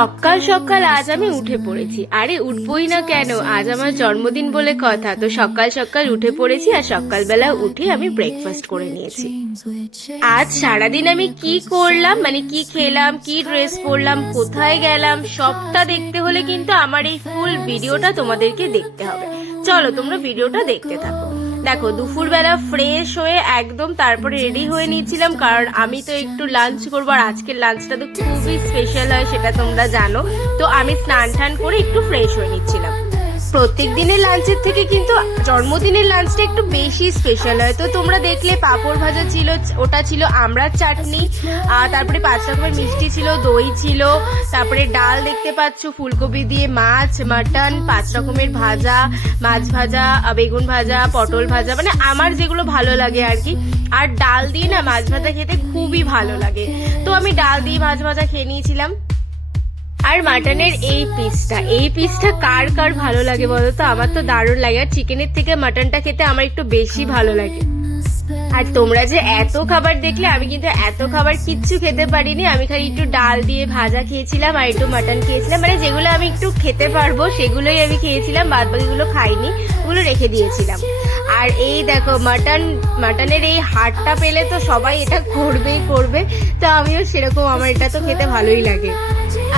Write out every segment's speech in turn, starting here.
সকাল সকাল আজ আমি উঠে পড়েছি। আরে উঠবই না কেন, আজ আমার জন্মদিন বলে কথা। তো সকাল সকাল উঠে পড়েছি আর সকালবেলা উঠে আমি ব্রেকফাস্ট করে নিয়েছি। আজ সারাদিন আমি কি করলাম, মানে কি খেলাম, কি ড্রেস পরলাম, কোথায় গেলাম, সবটা দেখতে হলে কিন্তু আমার এই ফুল ভিডিওটা তোমাদেরকে দেখতে হবে। চলো তোমরা ভিডিওটা দেখতে থাকো। দেখো দুপুরবেলা ফ্রেশ হয়ে একদম তারপরে রেডি হয়ে নিয়েছিলাম, কারণ আমি তো একটু লাঞ্চ করবো আর আজকের লাঞ্চটা তো খুবই স্পেশাল হয়, সেটা তোমরা জানো। তো আমি স্নান টান করে একটু ফ্রেশ হয়ে নিচ্ছিলাম। প্রত্যেক দিনের লাঞ্চের থেকে কিন্তু জন্মদিনের লাঞ্চটা একটু বেশি স্পেশাল হয়। তো তোমরা দেখলে পাঁপড় ভাজা ছিল, ওটা ছিল আমড়ার চাটনি, আর তারপরে 5 রকমের মিষ্টি ছিল, দই ছিল, তারপরে ডাল দেখতে পাচ্ছ, ফুলকপি দিয়ে মাছ, মাটন, 5 রকমের ভাজা, মাছ ভাজা, বেগুন ভাজা, পটল ভাজা, মানে আমার যেগুলো ভালো লাগে আর কি। আর ডাল দিয়ে না মাছ ভাজা খেতে খুবই ভালো লাগে, তো আমি ডাল দিয়ে মাছ ভাজা খেয়ে নিয়েছিলাম। আর মাটনের এই পিসটা কার কার ভালো লাগে বলো তো? আমার তো দারুণ লাগে, আর চিকেনের থেকে মাটনটা খেতে আমার একটু বেশি ভালো লাগে। আর তোমরা যে এত খাবার দেখলে, আমি কিন্তু এত খাবার কিচ্ছু খেতে পারিনি। আমি খালি একটু ডাল দিয়ে ভাজা খেয়েছিলাম আর একটু মাটন খেয়েছিলাম, মানে যেগুলো আমি একটু খেতে পারবো সেগুলোই আমি খেয়েছিলাম, বাদ বাকিগুলো খাইনি, ওগুলো রেখে দিয়েছিলাম। আর এই দেখো মাটনের এই হাড়টা পেলে তো সবাই এটা করবেই করবে, তো আমিও সেরকম, আমার এটা তো খেতে ভালোই লাগে।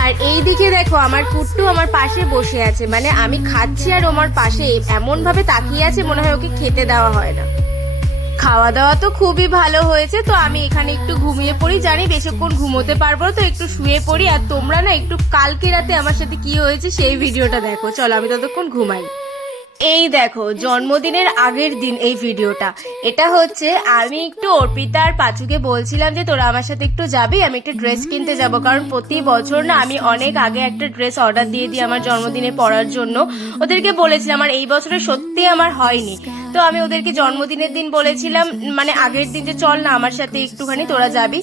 আর এই দিকে দেখো আমার কুট্টু আমার পাশে বসে আছে, মানে আমি খাচ্ছি আর আমার পাশে এমন ভাবে তাকিয়ে আছে, মনে হয় ওকে খেতে দেওয়া হয় না। খাওয়া দাওয়া তো খুবই ভালো হয়েছে, তো আমি এখানে একটু ঘুমিয়ে পড়ি, জানি বেশিক্ষণ ঘুমোতে পারবো, তো একটু শুয়ে পড়ি। আর তোমরা না একটু কালকে রাতে আমার সাথে কি হয়েছে সেই ভিডিওটা দেখো। চলো আমি ততক্ষণ ঘুমাই। এই দেখো জন্মদিনের আগের দিন এই ভিডিওটা, এটা হচ্ছে আমি একটু অর্পিতা আর পাঁচুকে বলছিলাম যে তোরা আমার সাথে একটু যাবি, আমি একটা ড্রেস কিনতে যাব, কারণ প্রতি বছর না আমি অনেক আগে একটা ড্রেস অর্ডার দিয়ে দিই আমার জন্মদিনে পরার জন্য। ওদেরকে বলেছিলাম, আর এই বছরে সত্যি আমার হয়নি, তো আমি ওদেরকে জন্মদিনের দিন বলেছিলাম, মানে আগের দিন, যে চল না আমার সাথে একটুখানি তোরা যাবি।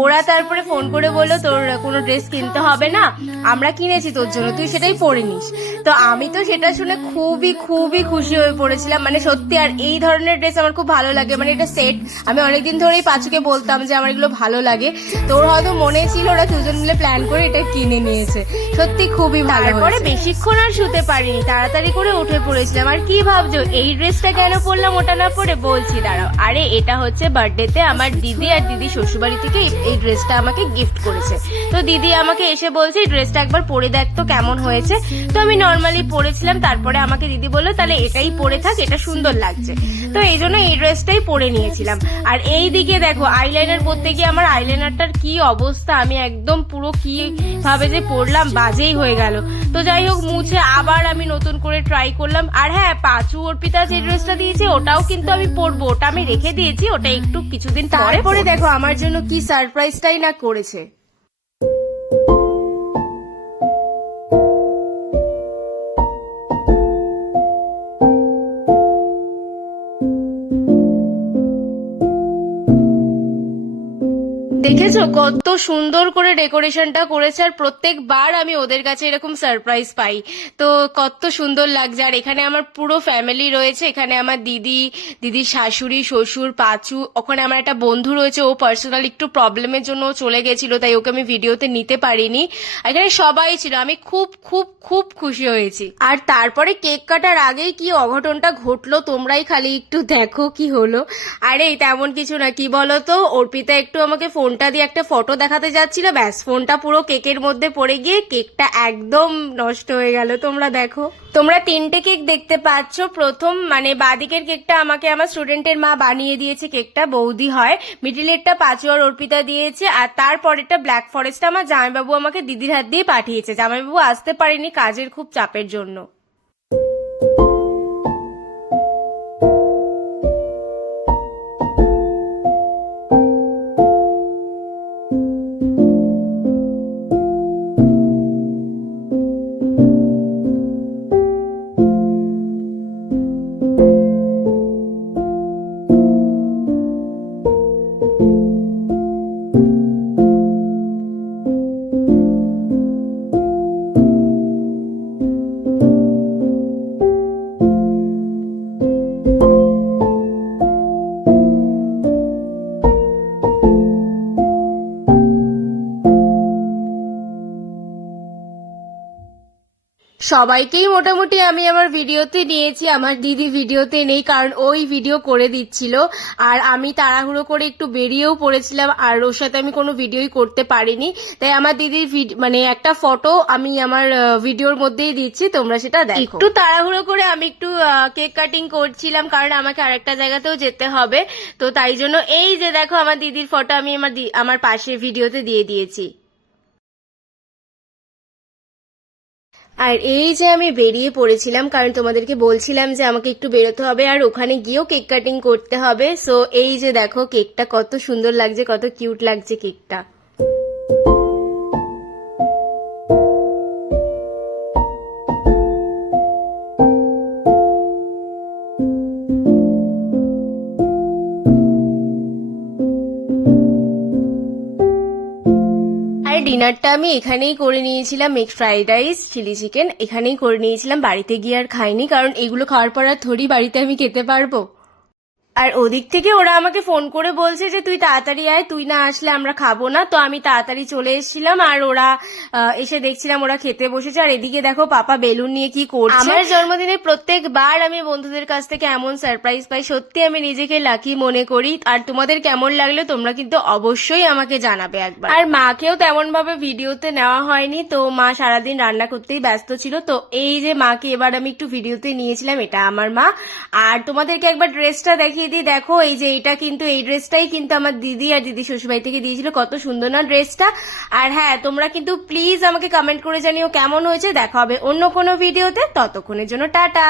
ওরা তারপরে ফোন করে বললো তোর কোনো ড্রেস কিনতে হবে না, আমরা কিনেছি তোর জন্য, তুই সেটাই পরে নিস। তো আমি তো সেটা শুনে খুবই খুবই খুশি হয়ে পড়েছিলাম, মানে সত্যি। আর এই ধরনের ড্রেস আমার খুব ভালো লাগে, মানে এটা সেট। আমি অনেকদিন ধরেই পাঁচুকে বলতাম যে আমার এগুলো ভালো লাগে, তোর হয়তো মনে ছিল, ওরা দুজন মিলে প্ল্যান করে এটা কিনে নিয়েছে, সত্যি খুবই ভালো। তারপরে বেশিক্ষণ আর শুতে পারিনি, তাড়াতাড়ি করে উঠে পড়েছিলাম। আর কি ভাবছো এই ড্রেসটা কেন পরলাম ওটা না পরে? বলছি দাঁড়াও। আরে এটা হচ্ছে বার্থডেতে আমার দিদি আর দিদি শ্বশুরবাড়ি থেকে এই ড্রেসটা আমাকে গিফট করেছে। তো দিদি আমাকে এসে বলছে এই ড্রেসটা একবার পরে দেখ তো কেমন হয়েছে। তো আমি নর্মালি পরেছিলাম, তারপরে আমাকে দিদি বললো তাহলে এটাই পরে থাক, এটা সুন্দর লাগছে। তো এই জন্য এই ড্রেসটাই পরে নিয়েছিলাম। আর এই দিকে দেখো আইলাইনার পরতে গিয়ে আমার আইলাইনারটার কি অবস্থা, আমি একদম পুরো কি ভাবে যে পরলাম, বাজেই হয়ে গেল। তো যাই হোক মুছে আবার আমি নতুন করে ট্রাই করলাম। আর হ্যাঁ, পাঁচু অর্পিতা যে ড্রেসটা দিয়েছে ওটাও কিন্তু আমি পরবো, ওটা আমি রেখে দিয়েছি, ওটা একটু কিছুদিন পরে দেখো আমার জন্য কি সারপ্রাইজটাই না করেছে। দেখেছো কত সুন্দর করে ডেকোরেশনটা করেছে, আর প্রত্যেকবার আমি ওদের কাছে এরকম সারপ্রাইজ পাই, তো কত সুন্দর লাগছে। আর এখানে আমার পুরো ফ্যামিলি রয়েছে, এখানে আমার দিদির শাশুড়ি, শ্বশুর, পাঁচু, ওখানে আমার একটা বন্ধু রয়েছে, ও পার্সোনাল একটু প্রবলেমের জন্য চলে গেছিল, তাই ওকে আমি ভিডিওতে নিতে পারিনি। এখানে সবাই ছিল, আমি খুব খুব খুব খুশি হয়েছি। আর তারপরে কেক কাটার আগেই কি অঘটনটা ঘটলো তোমরাই খালি একটু দেখো কি হলো। আরে তেমন কিছু না, কি বলতো, অর্পিতা একটু আমাকে ফোনটা দিয়ে একটা ফটো দেখাতে যাচ্ছিল, ব্যাস ফোনটা পুরো কেকের মধ্যে পড়ে গিয়ে কেকটা একদম নষ্ট হয়ে গেল। তোমরা দেখো, তোমরা 3টে কেক দেখতে পাচ্ছ। প্রথম মানে বাদিকের কেকটা আমাকে আমার স্টুডেন্টের মা বানিয়ে দিয়েছে, কেকটা বৌদি হয়। মিডিলেরটা পাঁচু আর অর্পিতা দিয়েছে, আর তারপরেরটা ব্ল্যাক ফরেস্ট আমার জামাইবাবু আমাকে দিদির হাত দিয়ে পাঠিয়েছে। জামাইবাবু আসতে পারেনি কাজের খুব চাপের জন্য। সবাইকেই মোটামুটি আমি আমার ভিডিওতে নিয়েছি, আমার দিদি ভিডিওতে নেই কারণ ওই ভিডিও করে দিচ্ছিল আর আমি তাড়াহুড়ো করে একটু বেরিয়েও পড়েছিলাম আর ওর সাথে আমি কোনো ভিডিওই করতে পারিনি। তাই আমার দিদির মানে একটা ফটো আমি আমার ভিডিওর মধ্যেই দিচ্ছি, তোমরা সেটা দেখো। একটু তাড়াহুড়ো করে আমি একটু কেক কাটিং করছিলাম কারণ আমাকে আরেকটা জায়গাতেও যেতে হবে, তো তাই জন্য এই যে দেখো আমার দিদির ফটো আমি আমার পাশে ভিডিওতে দিয়ে দিয়েছি। আর এই যে আমি বেরিয়ে পড়েছিলাম কারণ তোমাদেরকে বলছিলাম যে আমাকে একটু বেরোতে হবে আর ওখানে গিয়েও কেক কাটিং করতে হবে। সো এই যে দেখো কেকটা কত সুন্দর লাগছে, কত কিউট লাগছে কেকটা। আর ডিনারটা আমি এখানেই করে নিয়েছিলাম, mixed fried rice, chilli chicken এখানেই করে নিয়েছিলাম, বাড়িতে গিয়ে আর খাইনি কারণ এগুলো খাওয়ার পর আর থোড়ি বাড়িতে আমি খেতে পারবো। আর ওদিক থেকে ওরা আমাকে ফোন করে বলছে যে তুই তাড়াতাড়ি আয়, তুই না আসলে আমরা খাবো না। তো আমি তাড়াতাড়ি চলে এসেছিলাম আর ওরা এসে দেখছিলাম ওরা খেতে বসেছে। আর এদিকে দেখো পাপা বেলুন নিয়ে কি করছে। আমার জন্মদিনে প্রত্যেকবার আমি বন্ধুদের কাছ থেকে এমন সারপ্রাইজ পাই, সত্যি আমি নিজেকে লাকি মনে করি। আর তোমাদের কেমন লাগলো তোমরা কিন্তু অবশ্যই আমাকে জানাবে একবার। আর মাকেও তেমন ভাবে ভিডিওতে নেওয়া হয়নি, তো মা সারাদিন রান্না করতেই ব্যস্ত ছিল। তো এই যে মাকে এবার আমি একটু ভিডিওতে নিয়েছিলাম, এটা আমার মা। আর তোমাদেরকে একবার ড্রেসটা দেখিয়ে দিই, দেখো এই যে এটা কিন্তু এই ড্রেসটাই কিন্তু আমার দিদি আর দিদি শ্বশুরবাড়ি থেকে দিয়েছিল, কত সুন্দর না ড্রেসটা। আর হ্যাঁ, তোমরা কিন্তু প্লিজ আমাকে কমেন্ট করে জানিও কেমন হয়েছে। দেখা হবে অন্য কোনো ভিডিওতে, ততক্ষণের জন্য টাটা।